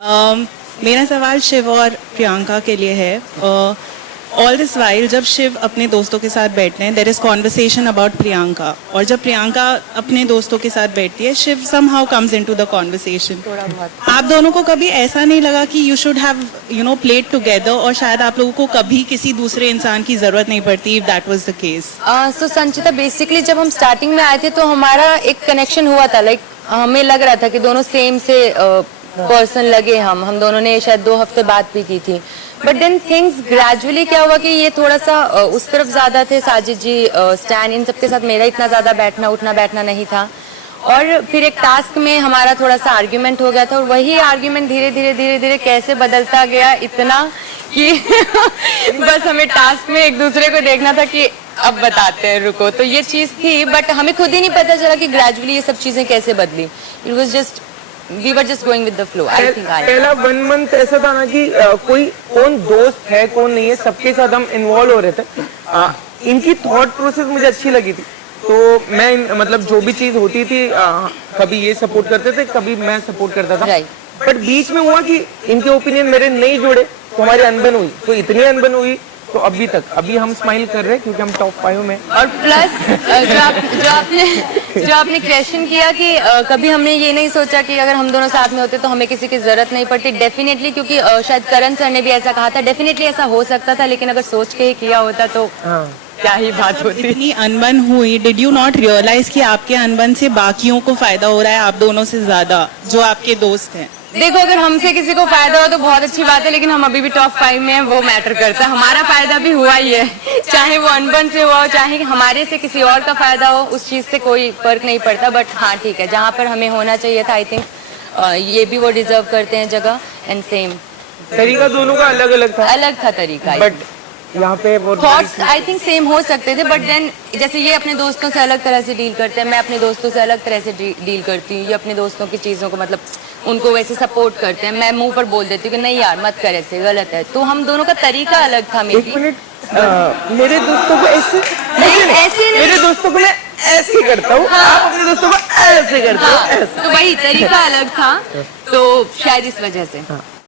मेरा सवाल शिव और प्रियंका के लिए है। ऑल दिस वाइल जब शिव अपने दोस्तों के साथ बैठते हैं there is conversation about Priyanka, और जब प्रियंका अपने दोस्तों के साथ बैठती है Shiv somehow comes into the conversation. थोड़ा बहुत आप दोनों को कभी ऐसा नहीं लगा कि you should have played together, और शायद आप लोगों को कभी किसी दूसरे इंसान की जरूरत नहीं पड़ती, if that was the case? So Sanchita, basically जब हम स्टार्टिंग में आए थे तो हमारा एक कनेक्शन हुआ था। लाइक हमें लग रहा था कि दोनों सेम से पर्सन लगे। हम दोनों ने शायद 2 हफ्ते बात भी की थी, बट देन थिंग्स ग्रेजुअली क्या हुआ कि ये थोड़ा सा उस तरफ ज्यादा थे। साजिद जी, स्टैन, इन सबके साथ मेरा इतना ज्यादा उठना बैठना नहीं था। और फिर एक टास्क में हमारा थोड़ा सा आर्ग्यूमेंट हो गया था, और वही आर्ग्यूमेंट धीरे धीरे कैसे बदलता गया इतना कि बस हमें टास्क में एक दूसरे को देखना था कि अब बताते हैं, रुको। तो ये चीज थी, बट हमें खुद ही नहीं पता चला कि ग्रेजुअली ये सब चीजें कैसे बदली। It was just we were just going with the flow. I think पहला 1 मंथ ऐसा था ना कि कोई कौन दोस्त है कौन नहीं है, सबके साथ हम इन्वॉल्व हो रहे थे। इनकी थॉट प्रोसेस मुझे अच्छी लगी थी, तो मैं मतलब जो भी चीज होती थी कभी ये सपोर्ट करते थे, कभी मैं सपोर्ट करता था। बट बीच में हुआ कि इनके ओपिनियन मेरे नहीं जुड़े, तो हमारी अनबन हुई। तो इतनी अनबन हुई तो अभी हम स्माइल कर रहे हैं क्योंकि हम टॉप 5 में। और प्लस जो आपने क्वेश्चन किया कि कभी हमने ये नहीं सोचा कि अगर हम दोनों साथ में होते तो हमें किसी की जरूरत नहीं पड़ती। डेफिनेटली, क्योंकि शायद करण सर ने भी ऐसा कहा था, डेफिनेटली ऐसा हो सकता था, लेकिन अगर सोच के ही किया होता तो क्या ही बात होती। इतनी अनबन हुई, डिड यू नॉट रियलाइज कि आपके अनबन से बाकियों को फायदा हो रहा है, आप दोनों से ज्यादा जो आपके दोस्त हैं? देखो, अगर हमसे किसी को फायदा हो तो बहुत अच्छी बात है, लेकिन हम अभी भी टॉप 5 में हैं, वो मैटर करता है। हमारा फायदा भी हुआ ही है, चाहे वो अनबन से हुआ हो, चाहे हमारे से किसी और का फायदा हो, उस चीज से कोई फर्क नहीं पड़ता। बट हाँ, ठीक है, जहाँ पर हमें होना चाहिए था, आई थिंक ये भी वो डिजर्व करते हैं जगह। एंड सेम तरीका दोनों का अलग था तरीका, बट यहाँ पे थॉट्स आई थिंक सेम हो सकते थे। बट देन जैसे ये अपने दोस्तों से अलग तरह से डील करते हैं, मैं अपने दोस्तों से अलग तरह से डील करती हूँ। ये अपने दोस्तों की चीजों को मतलब उनको वैसे सपोर्ट करते हैं, मैं मुंह पर बोल देती हूँ कि नहीं यार मत कर, ऐसे गलत है। तो हम दोनों का तरीका अलग था। मेरे दोस्तों को ऐसे नहीं, मेरे दोस्तों को मैं ऐसे करता हूँ। हाँ। आप अपने दोस्तों को ऐसे करते हो। तो वही तरीका अलग था, तो शायद इस वजह से।